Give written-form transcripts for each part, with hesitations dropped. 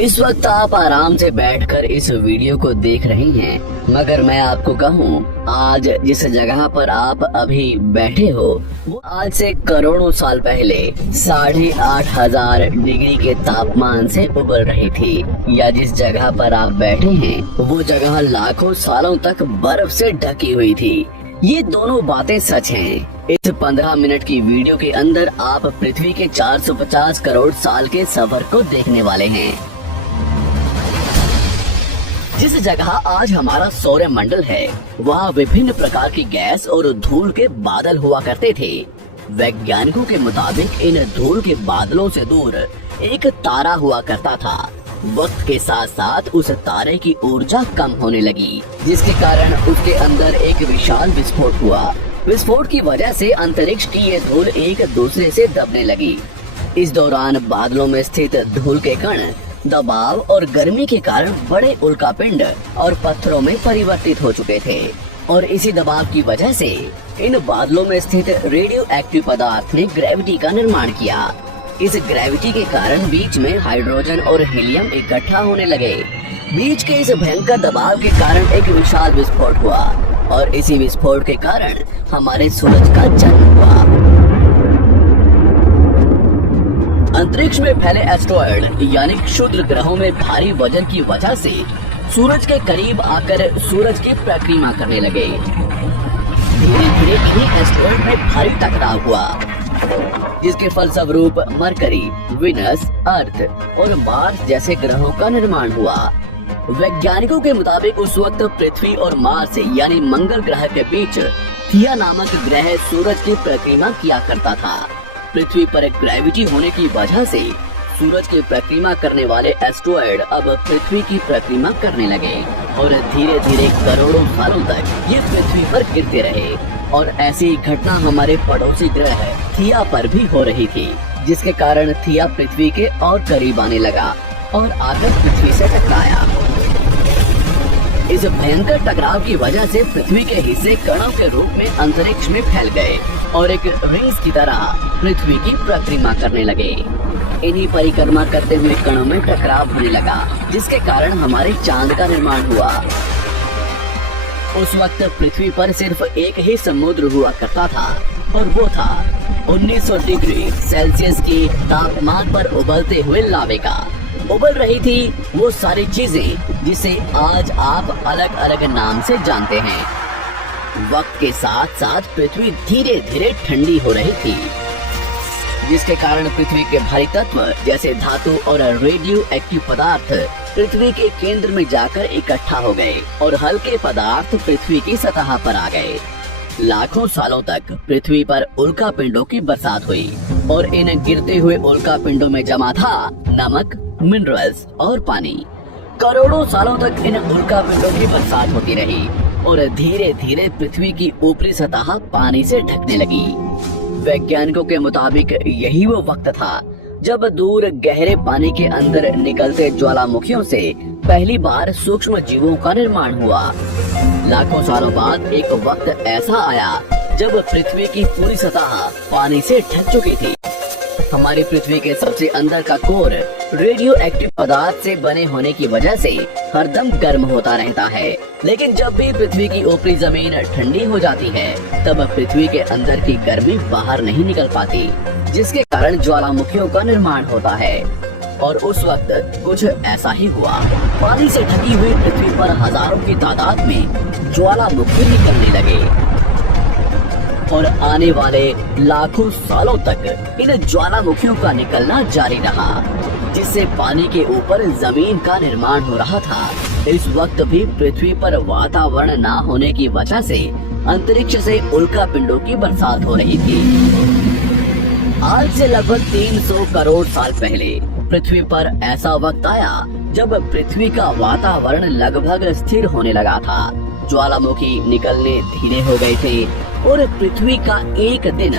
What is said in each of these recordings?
इस वक्त आप आराम से बैठकर इस वीडियो को देख रही हैं, मगर मैं आपको कहूँ, आज जिस जगह पर आप अभी बैठे हो वो आज से करोड़ों साल पहले 8,500 डिग्री के तापमान से उबल रही थी। या जिस जगह पर आप बैठे हैं वो जगह लाखों सालों तक बर्फ से ढकी हुई थी। ये दोनों बातें सच हैं। इस 15 मिनट की वीडियो के अंदर आप पृथ्वी के 450 करोड़ साल के सफर को देखने वाले हैं। जिस जगह आज हमारा सौरमंडल है वहाँ विभिन्न प्रकार की गैस और धूल के बादल हुआ करते थे। वैज्ञानिकों के मुताबिक इन धूल के बादलों से दूर एक तारा हुआ करता था। वक्त के साथ साथ उस तारे की ऊर्जा कम होने लगी, जिसके कारण उसके अंदर एक विशाल विस्फोट हुआ। विस्फोट की वजह से अंतरिक्ष की ये धूल एक दूसरे से दबने लगी। इस दौरान बादलों में स्थित धूल के कण दबाव और गर्मी के कारण बड़े उल्कापिंड और पत्थरों में परिवर्तित हो चुके थे, और इसी दबाव की वजह से इन बादलों में स्थित रेडियो एक्टिव पदार्थ ने ग्रेविटी का निर्माण किया। इस ग्रेविटी के कारण बीच में हाइड्रोजन और हीलियम इकट्ठा होने लगे। बीच के इस भयंकर दबाव के कारण एक विशाल विस्फोट हुआ, और इसी विस्फोट के कारण हमारे सूरज का जन्म हुआ। अंतरिक्ष में फैले एस्ट्रॉयड यानी क्षुद्र ग्रहों में भारी वजन की वजह से सूरज के करीब आकर सूरज की परिक्रमा करने लगे। धीरे धीरे इन्हीं एस्ट्रॉयड में भारी टकराव हुआ, जिसके फलस्वरूप मरकरी, विनस, अर्थ और मार्स जैसे ग्रहों का निर्माण हुआ। वैज्ञानिकों के मुताबिक उस वक्त पृथ्वी और मार्स यानी मंगल ग्रह के बीच थिया नामक ग्रह सूरज की परिक्रमा किया करता था। पृथ्वी पर ग्रेविटी होने की वजह से सूरज की परिक्रमा करने वाले एस्ट्रॉयड अब पृथ्वी की परिक्रमा करने लगे, और धीरे धीरे करोड़ों सालों तक ये पृथ्वी पर गिरते रहे। और ऐसी ही घटना हमारे पड़ोसी ग्रह थिया पर भी हो रही थी, जिसके कारण थिया पृथ्वी के और करीब आने लगा और आकर पृथ्वी से टकराया। इस भयंकर टकराव की वजह से पृथ्वी के हिस्से कणों के रूप में अंतरिक्ष में फैल गए और एक रिंग्स की तरह पृथ्वी की परिक्रमा करने लगे। इन्हीं परिक्रमा करते हुए कणों में टकराव होने लगा, जिसके कारण हमारे चांद का निर्माण हुआ। उस वक्त पृथ्वी पर सिर्फ एक ही समुद्र हुआ करता था, और वो था 1900 डिग्री सेल्सियस के तापमान पर उबलते हुए लावे का। उबल रही थी वो सारी चीजें जिसे आज आप अलग अलग नाम से जानते हैं। वक्त के साथ साथ पृथ्वी धीरे धीरे ठंडी हो रही थी, जिसके कारण पृथ्वी के भारी तत्व जैसे धातु और रेडियो एक्टिव पदार्थ पृथ्वी के केंद्र में जाकर इकट्ठा हो गए, और हल्के पदार्थ पृथ्वी की सतह पर आ गए। लाखों सालों तक पृथ्वी पर उल्का पिंडों की बरसात हुई, और इन गिरते हुए उल्का पिंडों में जमा था नमक, मिनरल्स और पानी। करोड़ों सालों तक इन उल्का पिंडों की बरसात होती रही, और धीरे धीरे पृथ्वी की ऊपरी सतह पानी से ढकने लगी। वैज्ञानिकों के मुताबिक यही वो वक्त था जब दूर गहरे पानी के अंदर निकलते ज्वालामुखियों से पहली बार सूक्ष्म जीवों का निर्माण हुआ। लाखों सालों बाद एक वक्त ऐसा आया जब पृथ्वी की पूरी सतह पानी से ढक चुकी थी। हमारी पृथ्वी के सबसे अंदर का कोर रेडियो एक्टिव पदार्थ से बने होने की वजह से हरदम गर्म होता रहता है, लेकिन जब भी पृथ्वी की ऊपरी जमीन ठंडी हो जाती है तब पृथ्वी के अंदर की गर्मी बाहर नहीं निकल पाती, जिसके कारण ज्वालामुखियों का निर्माण होता है। और उस वक्त कुछ ऐसा ही हुआ। पानी से ढकी हुई पृथ्वी पर हजारों की तादाद में ज्वालामुखी निकलने लगे, और आने वाले लाखों सालों तक इन ज्वालामुखियों का निकलना जारी रहा, जिससे पानी के ऊपर जमीन का निर्माण हो रहा था। इस वक्त भी पृथ्वी पर वातावरण न होने की वजह से अंतरिक्ष से उल्का पिंडों की बरसात हो रही थी। आज से लगभग 300 करोड़ साल पहले पृथ्वी पर ऐसा वक्त आया जब पृथ्वी का वातावरण लगभग स्थिर होने लगा था। ज्वालामुखी निकलने धीरे हो गए थे, और पृथ्वी का एक दिन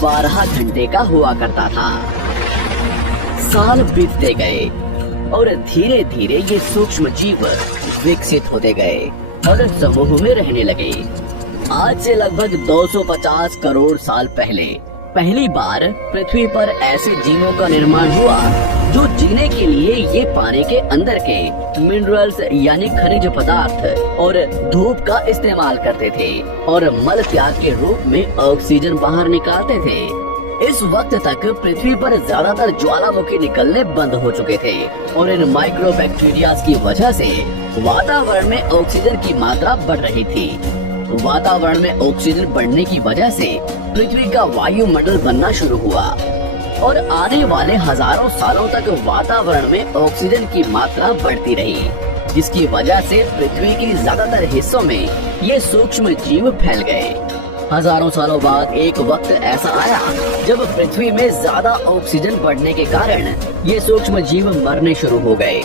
12 घंटे का हुआ करता था। साल बीतते गए, और धीरे धीरे ये सूक्ष्म जीव विकसित होते गए और समूह में रहने लगे। आज से लगभग 250 करोड़ साल पहले पहली बार पृथ्वी पर ऐसे जीवों का निर्माण हुआ जो जीने के लिए ये पानी के अंदर के मिनरल्स यानी खनिज पदार्थ और धूप का इस्तेमाल करते थे और मल त्याग के रूप में ऑक्सीजन बाहर निकालते थे। इस वक्त तक पृथ्वी पर ज्यादातर ज्वालामुखी निकलने बंद हो चुके थे और इन माइक्रोबैक्टीरिया की वजह से वातावरण में ऑक्सीजन की मात्रा बढ़ रही थी। वातावरण में ऑक्सीजन बढ़ने की वजह से पृथ्वी का वायुमंडल बनना शुरू हुआ और आने वाले हजारों सालों तक वातावरण में ऑक्सीजन की मात्रा बढ़ती रही, जिसकी वजह से पृथ्वी के ज्यादातर हिस्सों में ये सूक्ष्म जीव फैल गए। हजारों सालों बाद एक वक्त ऐसा आया जब पृथ्वी में ज्यादा ऑक्सीजन बढ़ने के कारण ये सूक्ष्म जीव मरने शुरू हो गए।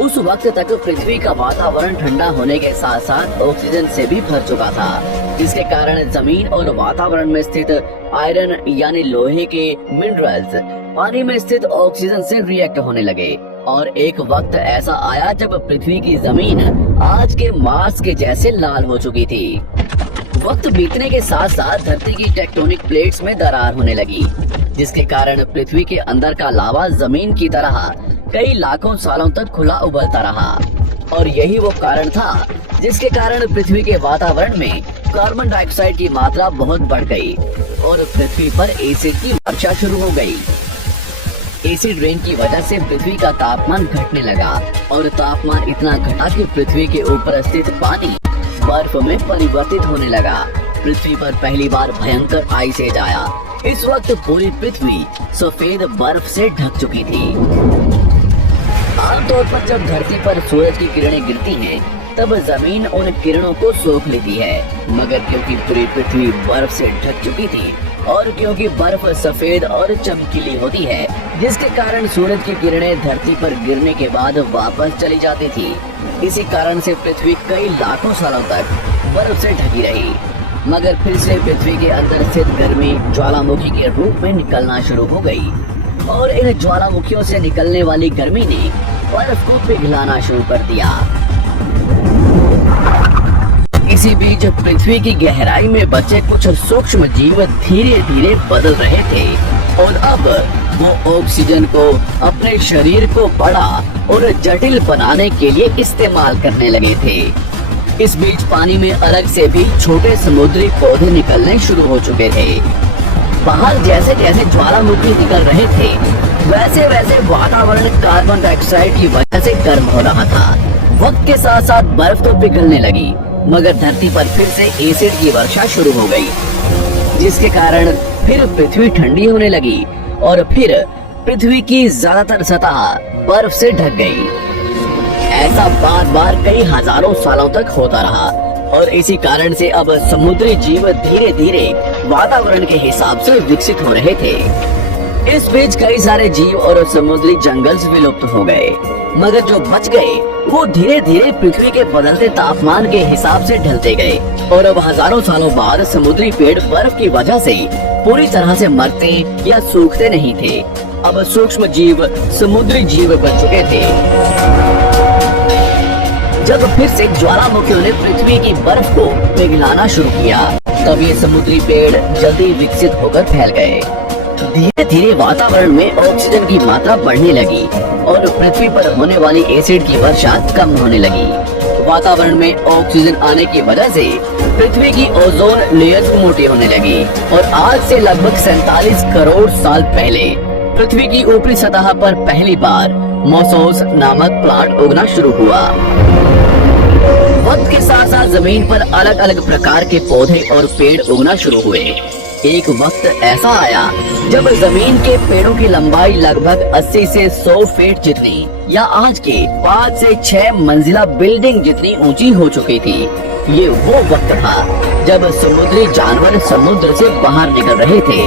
उस वक्त तक पृथ्वी का वातावरण ठंडा होने के साथ साथ ऑक्सीजन से भी भर चुका था, जिसके कारण जमीन और वातावरण में स्थित आयरन यानी लोहे के मिनरल्स पानी में स्थित ऑक्सीजन से रिएक्ट होने लगे और एक वक्त ऐसा आया जब पृथ्वी की जमीन आज के मार्स के जैसे लाल हो चुकी थी। वक्त बीतने के साथ साथ धरती की टेक्टोनिक प्लेट्स में दरार होने लगी, जिसके कारण पृथ्वी के अंदर का लावा जमीन की तरह कई लाखों सालों तक खुला उबलता रहा और यही वो कारण था जिसके कारण पृथ्वी के वातावरण में कार्बन डाइऑक्साइड की मात्रा बहुत बढ़ गई और पृथ्वी पर एसिड की वर्षा शुरू हो गई। एसिड रेन की वजह से पृथ्वी का तापमान घटने लगा और तापमान इतना घटा कि पृथ्वी के ऊपर स्थित पानी बर्फ में परिवर्तित होने लगा। पृथ्वी पर पहली बार भयंकर आइस एज आया। इस वक्त पूरी पृथ्वी सफेद बर्फ से ढक चुकी थी। आमतौर पर जब धरती पर सूरज की किरणें गिरती हैं, तब जमीन उन किरणों को सोख लेती है, मगर क्योंकि पूरी पृथ्वी बर्फ से ढक चुकी थी और क्योंकि बर्फ सफेद और चमकीली होती है, जिसके कारण सूरज की किरणें धरती पर गिरने के बाद वापस चली जाती थी। इसी कारण से पृथ्वी कई लाखों सालों तक बर्फ से ढकी रही, मगर फिर से पृथ्वी के अंदर स्थित गर्मी ज्वालामुखी के रूप में निकलना शुरू हो गई और इन ज्वालामुखियों से निकलने वाली गर्मी ने बर्फ को पिघलाना शुरू कर दिया। इसी बीच पृथ्वी की गहराई में बचे कुछ सूक्ष्म जीव धीरे धीरे बदल रहे थे और अब वो ऑक्सीजन को अपने शरीर को बड़ा और जटिल बनाने के लिए इस्तेमाल करने लगे थे। इस बीच पानी में अलग से भी छोटे समुद्री पौधे निकलने शुरू हो चुके थे। बाहर जैसे जैसे ज्वालामुखी निकल रहे थे, वैसे वैसे वातावरण कार्बन डाइऑक्साइड की वजह से गर्म हो रहा था। वक्त के साथ साथ बर्फ तो पिघलने लगी, मगर धरती पर फिर से एसिड की वर्षा शुरू हो गई, जिसके कारण फिर पृथ्वी ठंडी होने लगी और फिर पृथ्वी की ज्यादातर सतह बर्फ से ढक गई। ऐसा बार बार कई हजारों सालों तक होता रहा और इसी कारण से अब समुद्री जीव धीरे धीरे वातावरण के हिसाब से विकसित हो रहे थे। इस बीच कई सारे जीव और समुद्री जंगल विलुप्त हो गए, मगर जो बच गए वो धीरे धीरे पृथ्वी के बदलते तापमान के हिसाब से ढलते गए और अब हजारों सालों बाद समुद्री पेड़ बर्फ की वजह से पूरी तरह से मरते या सूखते नहीं थे। अब सूक्ष्म जीव समुद्री जीव बन चुके थे। जब फिर से ज्वालामुखियों ने पृथ्वी की बर्फ को पिघलाना शुरू किया, तब ये समुद्री पेड़ जल्दी विकसित होकर फैल गए। धीरे धीरे वातावरण में ऑक्सीजन की मात्रा बढ़ने लगी और पृथ्वी पर होने वाली एसिड की वर्षा कम होने लगी। वातावरण में ऑक्सीजन आने की वजह से पृथ्वी की ओजोन लेयर मोटी होने लगी और आज से लगभग 47 करोड़ साल पहले पृथ्वी की ऊपरी सतह पर पहली बार मोसोस नामक प्लांट उगना शुरू हुआ। वक्त के साथ साथ जमीन पर अलग अलग प्रकार के पौधे और पेड़ उगना शुरू हुए। एक वक्त ऐसा आया जब जमीन के पेड़ों की लंबाई लगभग 80 से 100 फीट जितनी या आज के 5 से 6 मंजिला बिल्डिंग जितनी ऊंची हो चुकी थी। ये वो वक्त था जब समुद्री जानवर समुद्र से बाहर निकल रहे थे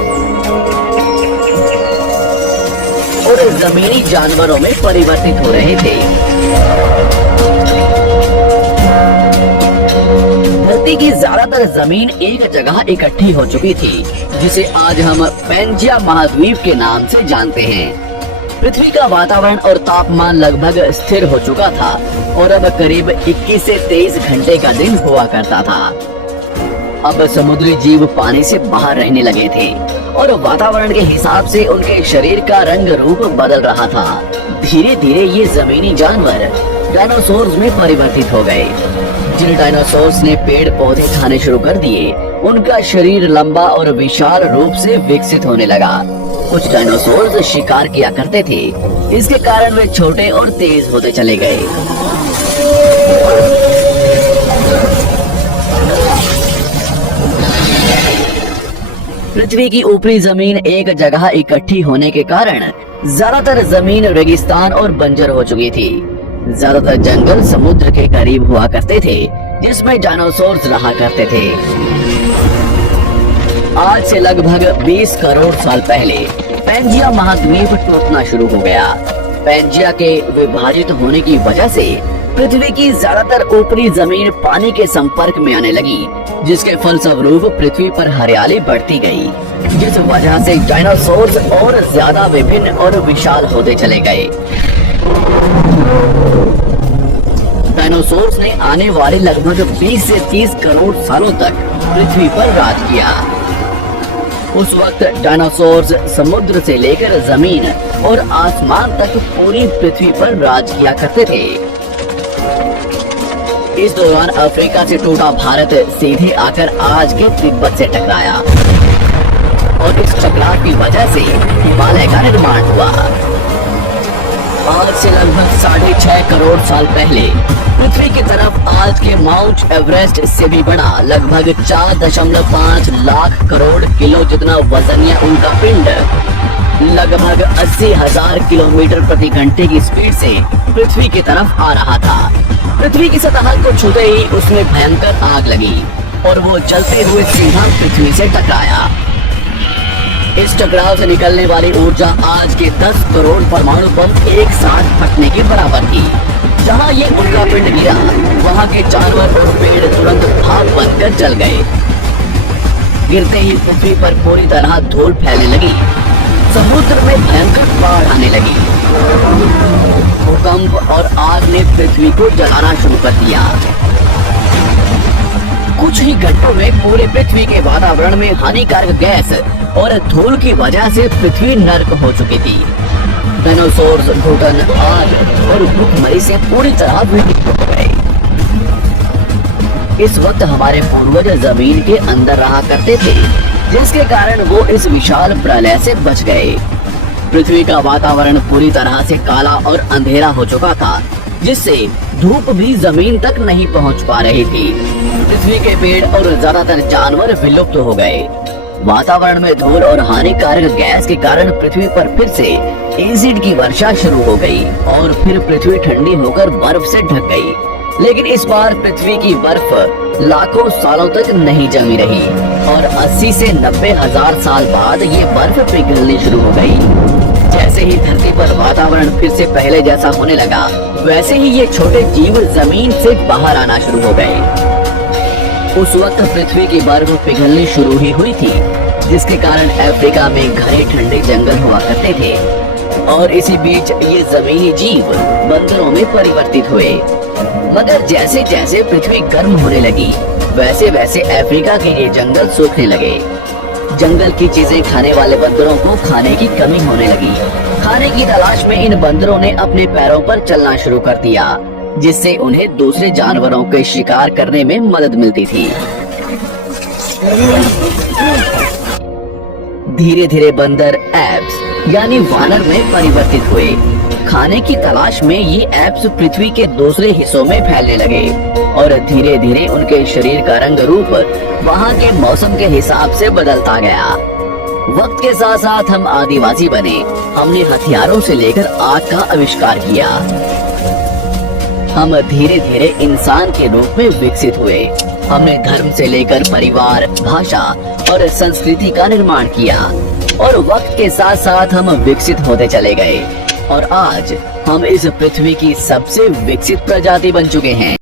और जमीनी जानवरों में परिवर्तित हो रहे थे। धरती की ज्यादातर जमीन एक जगह इकट्ठी हो चुकी थी, जिसे आज हम पैंजिया महाद्वीप के नाम से जानते हैं। पृथ्वी का वातावरण और तापमान लगभग स्थिर हो चुका था और अब करीब 21 से 23 घंटे का दिन हुआ करता था। अब समुद्री जीव पानी से बाहर रहने लगे थे और वातावरण के हिसाब से उनके शरीर का रंग रूप बदल रहा था। धीरे धीरे ये जमीनी जानवर डायनासोर्स में परिवर्तित हो गए। जिन डायनासोर्स ने पेड़ पौधे खाने शुरू कर दिए, उनका शरीर लंबा और विशाल रूप से विकसित होने लगा। कुछ डायनासोर्स शिकार किया करते थे, इसके कारण वे छोटे और तेज होते चले गए। पृथ्वी की ऊपरी जमीन एक जगह इकट्ठी होने के कारण ज्यादातर जमीन रेगिस्तान और बंजर हो चुकी थी। ज्यादातर जंगल समुद्र के करीब हुआ करते थे, जिसमें डायनासोर्स रहा करते थे। आज से लगभग 20 करोड़ साल पहले पैंजिया महाद्वीप टूटना शुरू हो गया। पैंजिया के विभाजित होने की वजह से पृथ्वी की ज्यादातर ऊपरी जमीन पानी के संपर्क में आने लगी, जिसके फलस्वरूप पृथ्वी पर हरियाली बढ़ती गई, जिस वजह से डायनासोर्स और ज्यादा विभिन्न और विशाल होते चले गए। डायनासोर्स ने आने वाले लगभग 20 से 30 करोड़ सालों तक पृथ्वी पर राज किया। उस वक्त डायनासोर्स समुद्र से लेकर जमीन और आसमान तक पूरी पृथ्वी पर राज किया करते थे। इस दौरान अफ्रीका से टूटा भारत सीधे आकर आज के तिब्बत से टकराया और इस टकराव की वजह से हिमालय का निर्माण हुआ। आज से लगभग 6.5 करोड़ साल पहले पृथ्वी की तरफ आज के माउंट एवरेस्ट से भी बड़ा लगभग 4.5 लाख करोड़ किलो जितना वजनिया उनका पिंड लगभग 80,000 किलोमीटर प्रति घंटे की स्पीड से पृथ्वी की तरफ आ रहा था। पृथ्वी की सतह को छूते ही उसमें भयंकर आग लगी और वो जलते हुए सीधा पृथ्वी से टकराया। इस टकराव से निकलने वाली ऊर्जा आज के 10 करोड़ परमाणु बम एक साथ फटने के बराबर थी। जहां ये उल्का पिंड गिरा, वहां के जानवर और पेड़ तुरंत भाप बनकर जल गए। गिरते ही पृथ्वी पर पूरी तरह धूल फैलने लगी। समुद्र में भयंकर बाढ़ आने लगी। भूकंप और आग ने पृथ्वी को जलाना शुरू कर दिया। कुछ ही घंटों में पूरे पृथ्वी के वातावरण में हानिकारक गैस और धूल की वजह से पृथ्वी नर्क हो चुकी थी। डायनासोर्स घुटन, आग और भूखमरी से पूरी तरह विलुप्त हो गए। इस वक्त हमारे पूर्वज जमीन के अंदर रहा करते थे, जिसके कारण वो इस विशाल प्रलय से बच गए। पृथ्वी का वातावरण पूरी तरह से काला और अंधेरा हो चुका था, जिससे धूप भी जमीन तक नहीं पहुंच पा रही थी। पृथ्वी के पेड़ और ज्यादातर जानवर विलुप्त हो गए। वातावरण में धूल और हानिकारक गैस के कारण पृथ्वी पर फिर से एसिड की वर्षा शुरू हो गई और फिर पृथ्वी ठंडी होकर बर्फ से ढक गई। लेकिन इस बार पृथ्वी की बर्फ लाखों सालों तक नहीं जमी रही और 80 से 90 हजार साल बाद ये बर्फ पिघलनी शुरू हो गई। जैसे ही धरती पर वातावरण फिर से पहले जैसा होने लगा, वैसे ही ये छोटे जीव जमीन से बाहर आना शुरू हो गए। उस वक्त पृथ्वी की बर्फ पिघलनी शुरू ही हुई थी, जिसके कारण अफ्रीका में घने ठंडे जंगल हुआ करते थे और इसी बीच ये जमीनी जीव बंदरों में परिवर्तित हुए। मगर जैसे जैसे पृथ्वी गर्म होने लगी, वैसे वैसे अफ्रीका के ये जंगल सूखने लगे। जंगल की चीजें खाने वाले बंदरों को खाने की कमी होने लगी। खाने की तलाश में इन बंदरों ने अपने पैरों पर चलना शुरू कर दिया, जिससे उन्हें दूसरे जानवरों के शिकार करने में मदद मिलती थी। धीरे धीरे बंदर एप्स यानी वानर में परिवर्तित हुए। खाने की तलाश में ये एप्स पृथ्वी के दूसरे हिस्सों में फैलने लगे और धीरे धीरे उनके शरीर का रंग रूप वहाँ के मौसम के हिसाब से बदलता गया। वक्त के साथ साथ हम आदिवासी बने। हमने हथियारों से लेकर आग का आविष्कार किया। हम धीरे धीरे इंसान के रूप में विकसित हुए। हमने धर्म से लेकर परिवार, भाषा और संस्कृति का निर्माण किया और वक्त के साथ साथ हम विकसित होते चले गए और आज हम इस पृथ्वी की सबसे विकसित प्रजाति बन चुके हैं।